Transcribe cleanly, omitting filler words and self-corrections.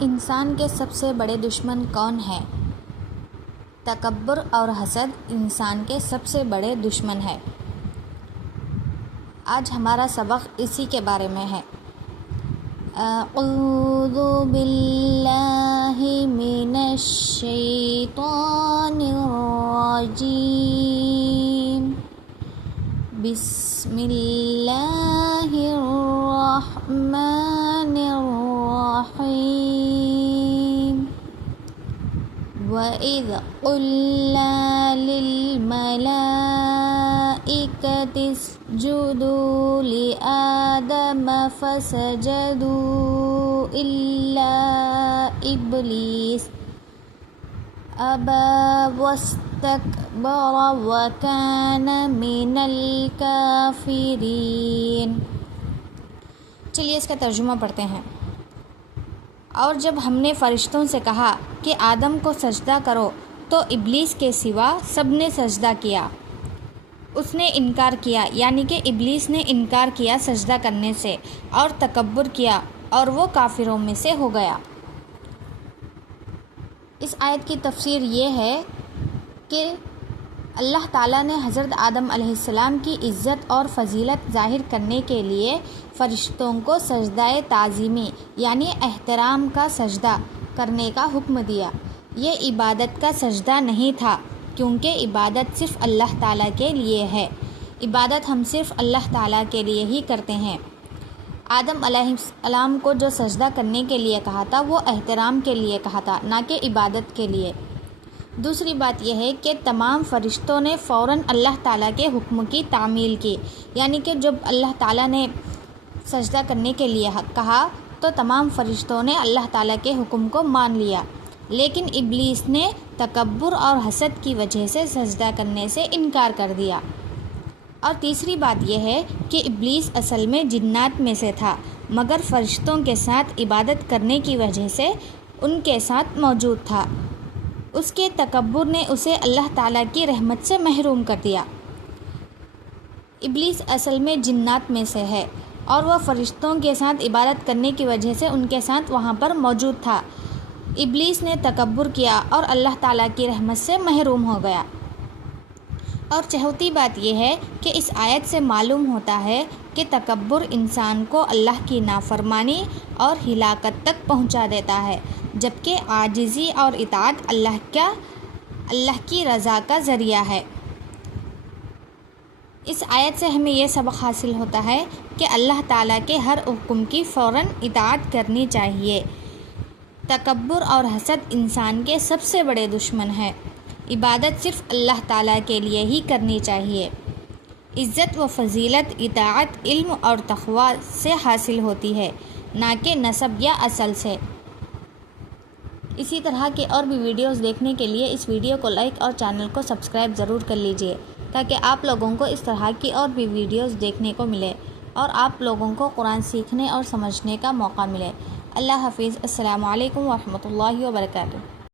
انسان کے سب سے بڑے دشمن کون ہیں؟ تکبر اور حسد انسان کے سب سے بڑے دشمن ہیں۔ آج ہمارا سبق اسی کے بارے میں ہے۔ اعوذ باللہ من الشیطان الرجیم، بسم اللہ الرحمن الرحیم۔ وَإِذْ قُلْنَا لِلْمَلَائِكَةِ اسْجُدُوا لِآدَمَ فَسَجَدُوا إِلَّا إِبْلِيسَ أَبَى وَاسْتَكْبَرَ وَكَانَ مِنَ الْكَافِرِينَ۔ چلیے اس کا ترجمہ پڑھتے ہیں۔ اور جب ہم نے فرشتوں سے کہا کہ آدم کو سجدہ کرو تو ابلیس کے سوا سب نے سجدہ کیا۔ اس نے انکار کیا، یعنی کہ ابلیس نے انکار کیا سجدہ کرنے سے اور تکبر کیا اور وہ کافروں میں سے ہو گیا۔ اس آیت کی تفسیر یہ ہے کہ اللہ تعالیٰ نے حضرت آدم علیہ السلام کی عزت اور فضیلت ظاہر کرنے کے لیے فرشتوں کو سجدہ تعظیمی یعنی احترام کا سجدہ کرنے کا حکم دیا۔ یہ عبادت کا سجدہ نہیں تھا، کیونکہ عبادت صرف اللہ تعالیٰ کے لیے ہے۔ عبادت ہم صرف اللہ تعالیٰ کے لیے ہی کرتے ہیں۔ آدم علیہ السلام کو جو سجدہ کرنے کے لیے کہا تھا وہ احترام کے لیے کہا تھا، نہ کہ عبادت کے لیے۔ دوسری بات یہ ہے کہ تمام فرشتوں نے فوراً اللہ تعالیٰ کے حکم کی تعمیل کی، یعنی کہ جب اللہ تعالیٰ نے سجدہ کرنے کے لیے کہا تو تمام فرشتوں نے اللہ تعالیٰ کے حکم کو مان لیا، لیکن ابلیس نے تکبر اور حسد کی وجہ سے سجدہ کرنے سے انکار کر دیا۔ اور تیسری بات یہ ہے کہ ابلیس اصل میں جنات میں سے تھا، مگر فرشتوں کے ساتھ عبادت کرنے کی وجہ سے ان کے ساتھ موجود تھا۔ اس کے تکبر نے اسے اللہ تعالیٰ کی رحمت سے محروم کر دیا۔ ابلیس اصل میں جنات میں سے ہے اور وہ فرشتوں کے ساتھ عبادت کرنے کی وجہ سے ان کے ساتھ وہاں پر موجود تھا۔ ابلیس نے تکبر کیا اور اللہ تعالیٰ کی رحمت سے محروم ہو گیا۔ اور چوتھی بات یہ ہے کہ اس آیت سے معلوم ہوتا ہے کہ تکبر انسان کو اللہ کی نافرمانی اور ہلاکت تک پہنچا دیتا ہے، جبکہ عاجزی اور اطاعت اللہ کی رضا کا ذریعہ ہے۔ اس آیت سے ہمیں یہ سبق حاصل ہوتا ہے کہ اللہ تعالیٰ کے ہر حکم کی فوراً اطاعت کرنی چاہیے۔ تکبر اور حسد انسان کے سب سے بڑے دشمن ہیں۔ عبادت صرف اللہ تعالیٰ کے لیے ہی کرنی چاہیے۔ عزت و فضیلت اطاعت، علم اور تقویٰ سے حاصل ہوتی ہے، نہ کہ نسب یا اصل سے۔ اسی طرح کے اور بھی ویڈیوز دیکھنے کے لیے اس ویڈیو کو لائک اور چینل کو سبسکرائب ضرور کر لیجئے، تاکہ آپ لوگوں کو اس طرح کی اور بھی ویڈیوز دیکھنے کو ملے اور آپ لوگوں کو قرآن سیکھنے اور سمجھنے کا موقع ملے۔ اللہ حافظ۔ السلام علیکم ورحمۃ اللہ وبرکاتہ۔